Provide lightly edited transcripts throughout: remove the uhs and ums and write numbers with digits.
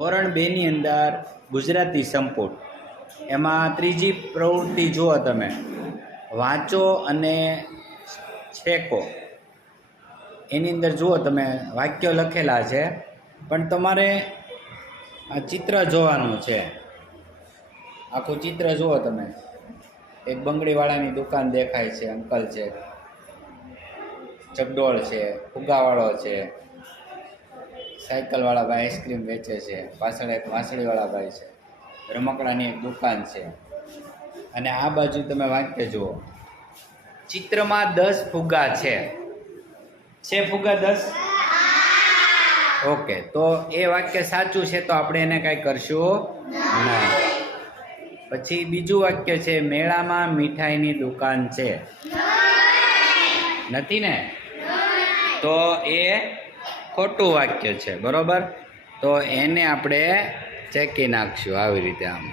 ધોરણ 2 ની અંદર ગુજરાતી સંપુટ એમાં ત્રીજી પ્રવૃત્તિ જુઓ તમે, વાંચો અને છેકો. એની અંદર જુઓ તમે વાક્યો લખેલા છે, પણ તમારે આ ચિત્ર જોવાનું છે. આખું ચિત્ર જુઓ તમે. એક બંગડીવાળાની દુકાન દેખાય છે, અંકલ છે, ચકડોળ છે, ફુગ્ગાવાળો છે, સાયકલવાળા ભાઈ આઈસ્ક્રીમ વેચે છે, પાછળ એક વાંસળીવાળા ભાઈ છે, રમકડાની એક દુકાન છે. અને આ બાજુ તમે વાક્ય જુઓ, ચિત્રમાં 10 ફુગ્ગા છે. ફુગ્ગા 10? ઓકે, તો એ વાક્ય સાચું છે, તો આપણે એને કાંઈ કરશું નહીં. પછી બીજું વાક્ય છે, મેળામાં મીઠાઈની દુકાન છે. નથી ને? તો એ ખોટું વાક્ય છે, બરોબર? તો એને આપણે ચેકી નાખશું આવી રીતે આમ.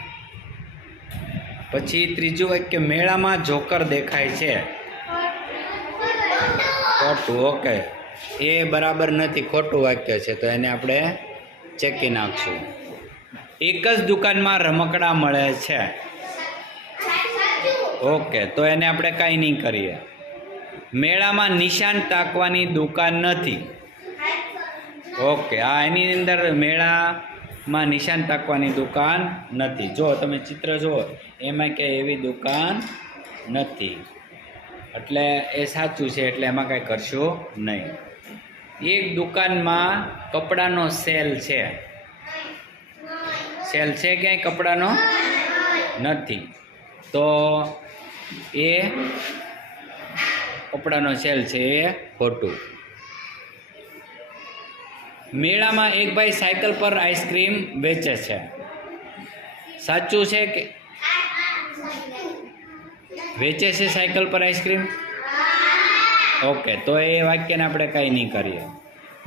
પછી ત્રીજું વાક્ય, મેળામાં જોકર દેખાય છે. ખોટું. ઓકે, એ બરાબર નથી, ખોટું વાક્ય છે, તો એને આપણે ચેકી નાખશું. એક જ દુકાનમાં રમકડા મળે છે. ઓકે, તો એને આપણે કાંઈ નહીં કરીએ. મેળામાં નિશાન તાકવાની દુકાન નથી. ઓકે, આ એની અંદર મેળામાં નિશાન તાકવાની દુકાન નથી. જો તમે ચિત્ર જુઓ, એમાં કે એવી દુકાન નથી, એટલે એ સાચું છે, એટલે એમાં કાંઈ કરશું નહીં. એક દુકાનમાં કપડાનો સેલ છે. સેલ છે ક્યાંય કપડાનો? નથી, તો એ કપડાનો સેલ છે, એ ખોટું. મેળામાં એક ભાઈ સાયકલ પર આઈસ્ક્રીમ વેચે છે. સાચું છે કે વેચે છે સાયકલ પર આઈસ્ક્રીમ? ઓકે, તો એ વાક્યને આપણે કાંઈ નહીં કરીએ.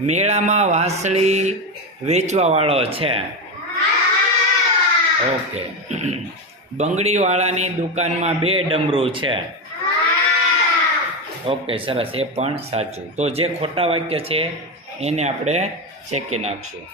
મેળામાં વાંસળી વેચવાવાળો છે. ઓકે. બંગડીવાળાની દુકાનમાં 2 ડમરું છે. ઓકે, સરસ, એ પણ સાચું. તો જે ખોટા વાક્ય છે એને આપણે ચેકી નાખશું.